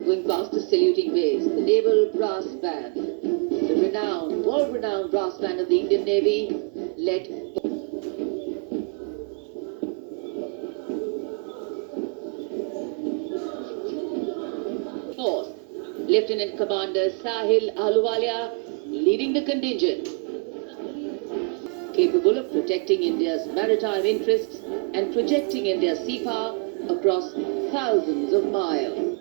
Going past the saluting base, the Naval Brass Band, the renowned, world-renowned brass band of the Indian Navy, led Force, Lieutenant Commander Sahil Ahluwalia, leading the contingent, capable of protecting India's maritime interests and projecting India's sea power across thousands of miles.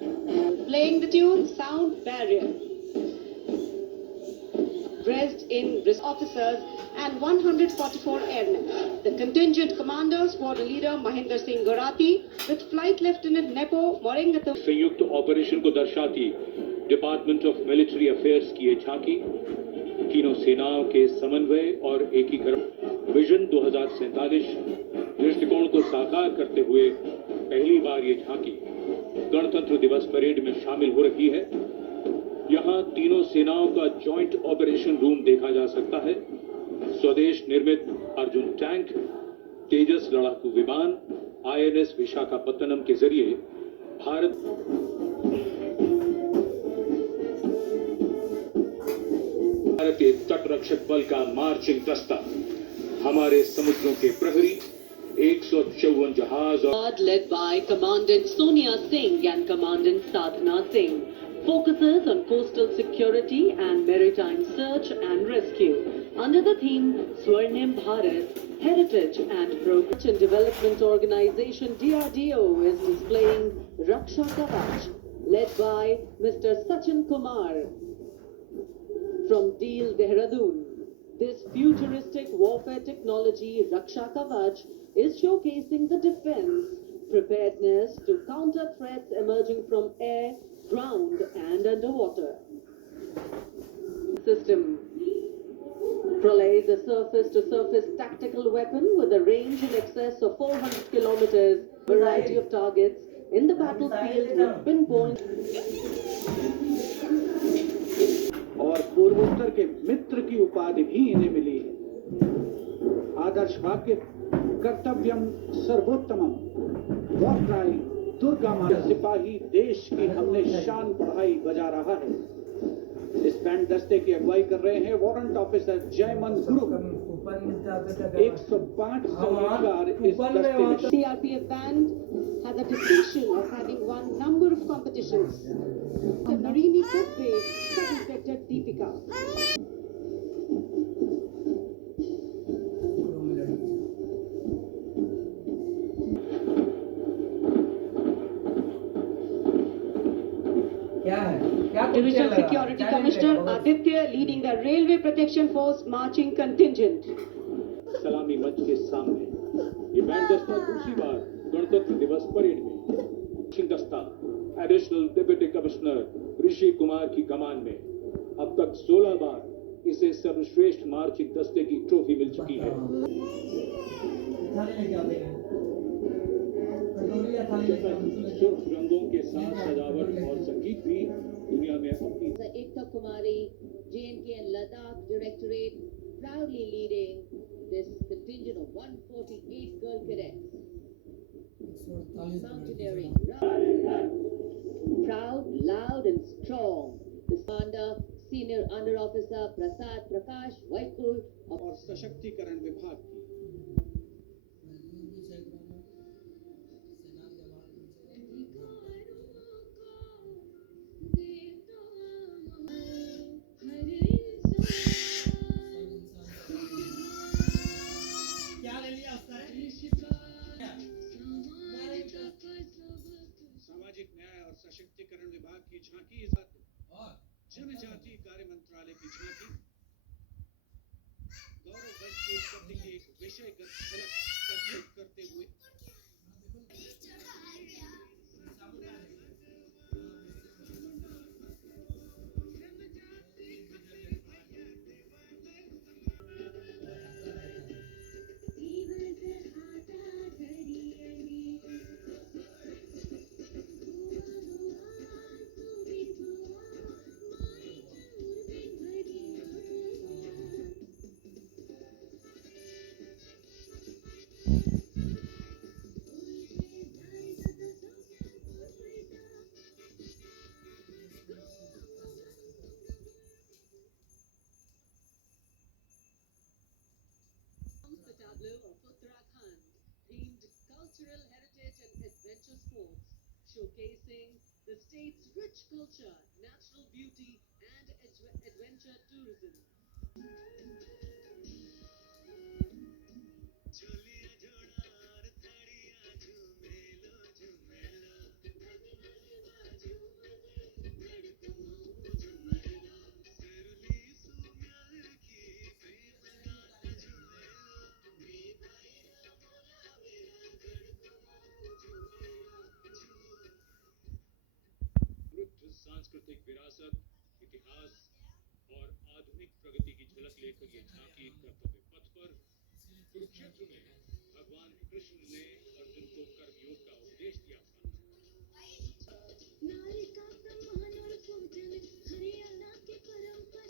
Playing the tune Sound Barrier. Dressed in officers and 144 airmen. The contingent commanders were the leader Mahendra Singh Gorati with Flight Lieutenant Nepo Morengathu. संयुक्त ऑपरेशन को दर्शाती department of military affairs की ये झांकी तीनों सेनाओं के समन्वय और एकीकरण विजन 2047 दृष्टिकोण को साकार करते हुए पहली बार ये झांकी गणतंत्र दिवस परेड में शामिल हो रही है। यहाँ तीनों सेनाओं का जॉइंट ऑपरेशन रूम देखा जा सकता है। स्वदेश निर्मित अर्जुन टैंक, तेजस लड़ाकू विमान, आईएनएस विशाखापत्तनम के जरिए भारतीय तटरक्षक बल का मार्चिंग दस्ता हमारे समुद्रों के प्रहरी 154 जहाज और led by Commandant Sonia Singh and Commandant Sadhna Singh focuses on coastal security and maritime search and rescue under the theme Swarnim Bharat Heritage and Progress and Development Organization DRDO is displaying Raksha Kavach led by Mr. Sachin Kumar from Deel, Dehradun. This futuristic warfare technology, Raksha Kavach, is showcasing the defense preparedness to counter threats emerging from air, ground and underwater. System. Pralay is a surface-to-surface tactical weapon with a range in excess of 400 kilometers, variety of targets in the battlefield with pinpoint. और पूर्वोत्तर के मित्र की उपाधि भी इन्हें मिली है। आदर्श वाक्य कर्तव्यम सर्वोत्तमम वक्राई दुर्गा माता सिपाही देश की हमने शान बढ़ाई बजा रहा है। इस बैंड दस्ते की अगुवाई कर रहे हैं वारंट ऑफिसर जयमन गुरु। 105 सैनिककार इस दस्ते में। CRPF band has a distinction of having won number of competitions. The Narini Kutbe, Sub-Inspector Deepika. Divisional Security Commissioner Aditya leading the Railway Protection Force marching contingent. सलामी मंच के सामने ये बैंड दस्ता दूसरी बार गणतंत्र दिवस परेड में मार्चिंग दस्ता एडिशनल डिप्टी कमिश्नर ऋषि कुमार की कमान में अब तक 16 बार इसे सर्वश्रेष्ठ मार्चिंग दस्ते की ट्रॉफी मिल चुकी है। सिर्फ रंगों के साथ सजावट और संगीत भी दुनिया में अपनी Ekta Kumari, JNK and Ladakh Directorate, proudly leading this contingent of 148 girl cadets. Mountaineering, proud, loud and strong. The commander, Senior Under Officer Prasad Prakash Vaikul और सशक्तिकरण विभाग की सामाजिक न्याय और सशक्तिकरण विभाग की झांकी जनजातीय कार्य मंत्रालय की झांकी गौरव वैश्य उत्पत्ति की एक विषयगत झलक प्रस्तुत करते हुए showcasing the state's rich culture, natural beauty, and adventure tourism. समृद्ध सांस्कृतिक विरासत, इतिहास और आधुनिक प्रगति की झलक लेकर ये झांकी कर्तव्य पथ पर कुरुक्षेत्र में भगवान कृष्ण ने अर्जुन को कर्मयोग का उपदेश दिया था। नारी का सम्मान और पूजन हरे अल्लाह की परंपरा।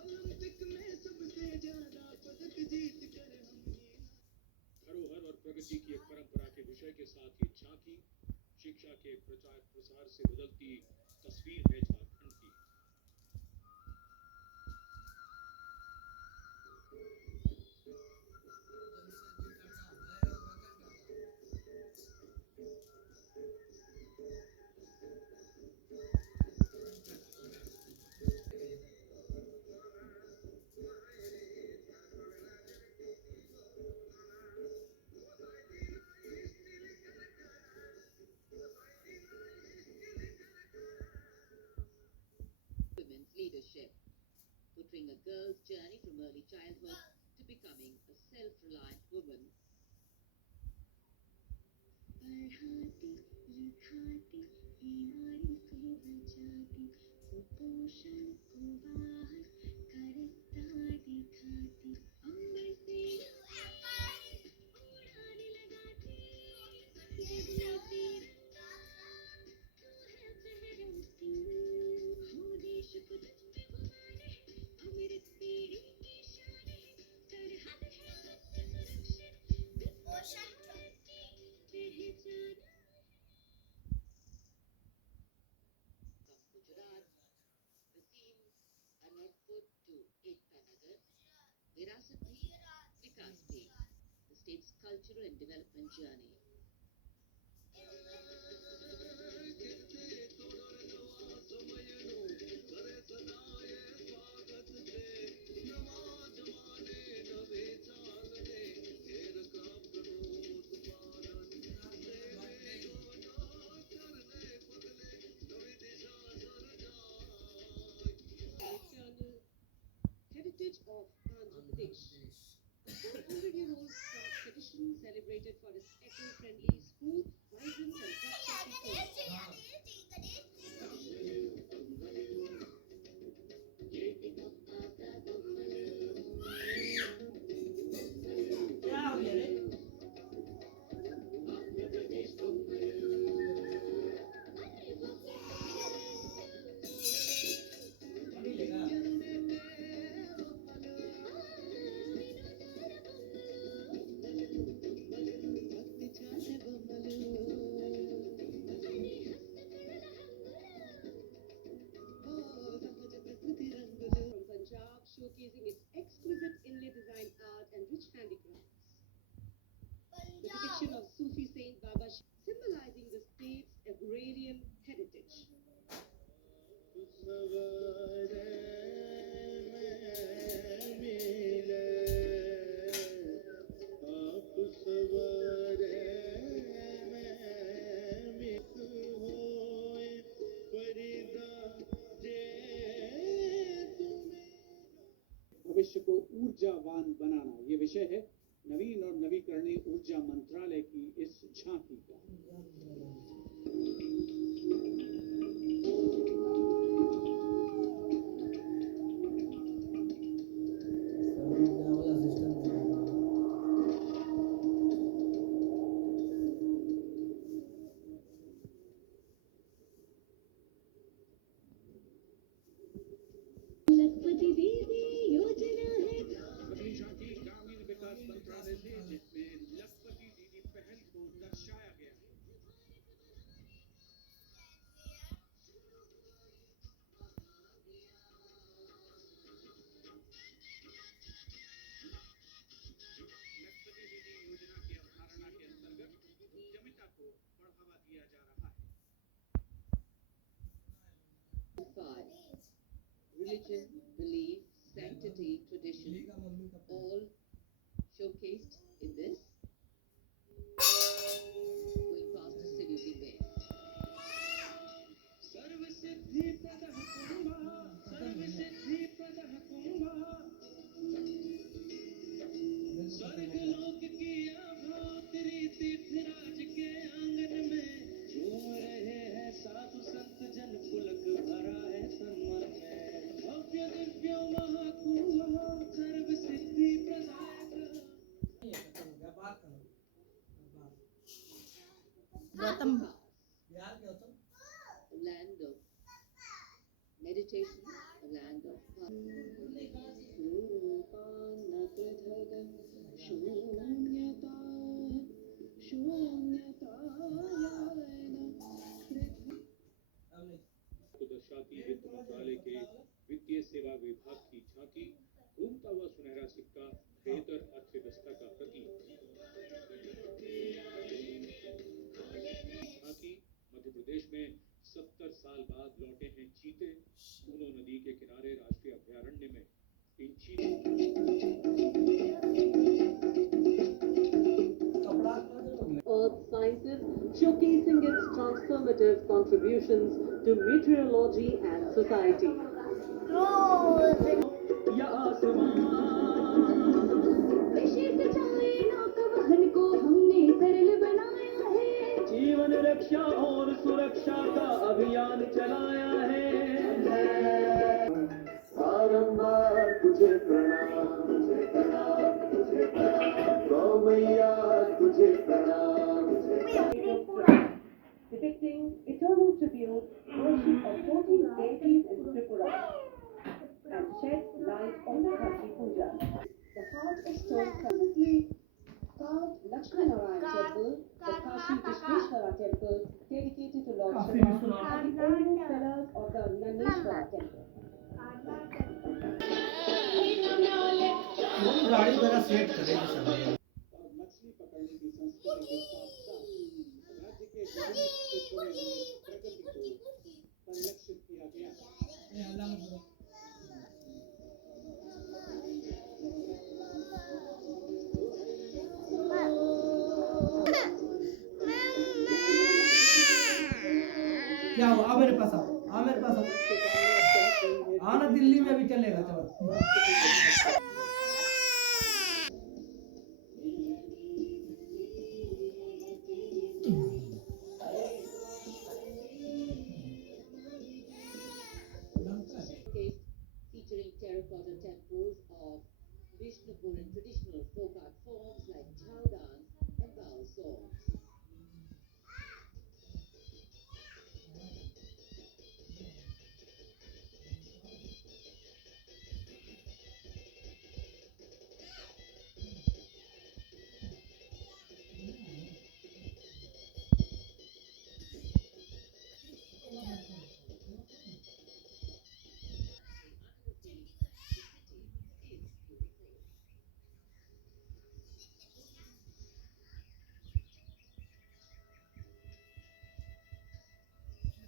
ओलंपिक में सबसे ज्यादा पदक जीत कर धरोहर और प्रगति की एक परंपरा के विषय के साथ ये झांकी शिक्षा के प्रचार प्रसार से बदलती तस्वीर है झारखंड की। Women's leadership, portraying a girl's journey from early childhood to becoming a self-reliant woman. पढ़ाती लिखाती बीमारी से बचाती कुपोषण को बाहर करता दिखाती अंबर से उड़ाने लगाती ये देती तू है फहराती हो देश को तुझ पे गुमाने अमृत पीढ़ी की शान है सरहद है सबसे सुरक्षित कुपोषण पहचाना। From Gujarat, Wasim, Anuppur to Ekta Nagar, Virasat Bhi, Vikas Bhi, the state's cultural and development journey. Heritage of Andhra Pradesh. The 100-year-old craft tradition celebrated for its eco-friendly, smooth, vibrant and trustworthy folk. From Punjab, showcasing its exquisite inlay design art and rich handicrafts. The depiction of Sufi Saint Baba symbolizing the state's agrarian heritage. भविष्य को ऊर्जावान बनाना ये विषय है नवीन और नवीकरणीय ऊर्जा मंत्रालय की इस झांकी का। लखपति दीदी योजना है अगली झांकी ग्रामीण विकास मंत्रालय से जिसमें लखपति दीदी पहल को दर्शाया गया। 5. Religion, belief, sanctity, tradition, all showcased in this. Going past the saluting there. स्वर्गलोक की आभात रीति फिराज के आंगन में झूम रहे हैं साधु संत जन पुलक भरा है सनमन में भव्य दिव्य महाकुंभ सर्व सिद्धि प्रदायक Gautam land of meditation, a land of को दर्शाती वित्त मंत्रालय के वित्तीय सेवा विभाग की झांकी, घूमता हुआ सुनहरा सिक्का बेहतर अर्थव्यवस्था का प्रतीक। झांकी मध्य प्रदेश में 70 साल बाद लौटे हैं चीते। सूनो नदी के किनारे राष्ट्रीय अभयारण्य में इन Earth Sciences, showcasing its transformative contributions to meteorology and society. जीवन रक्षा और सुरक्षा का अभियान चलाया है बारंबार तुझे प्रणाम गौ मैया तुझे प्रणाम Depicting eternal tribute, worship of 14 deities in Tripura and shed light on the Kashi Puja. The heart of stone currently carved Lakshmanarayan temple, the Kashi Vishweshwara temple dedicated to Lord Shiva, and the earliest pillars of the Naneshwara temple. गाड़ी जरा सेट करेंगे सब और मछली पकड़ने की संस्कृति के साथ साथ राज्य के विभिन्न क्षेत्रों में हुई प्रगति को परिलक्षित किया गया। क्या हुआ? आ मेरे पास आओ, आ मेरे पास आओ। आना दिल्ली में भी चलेगा, चलो।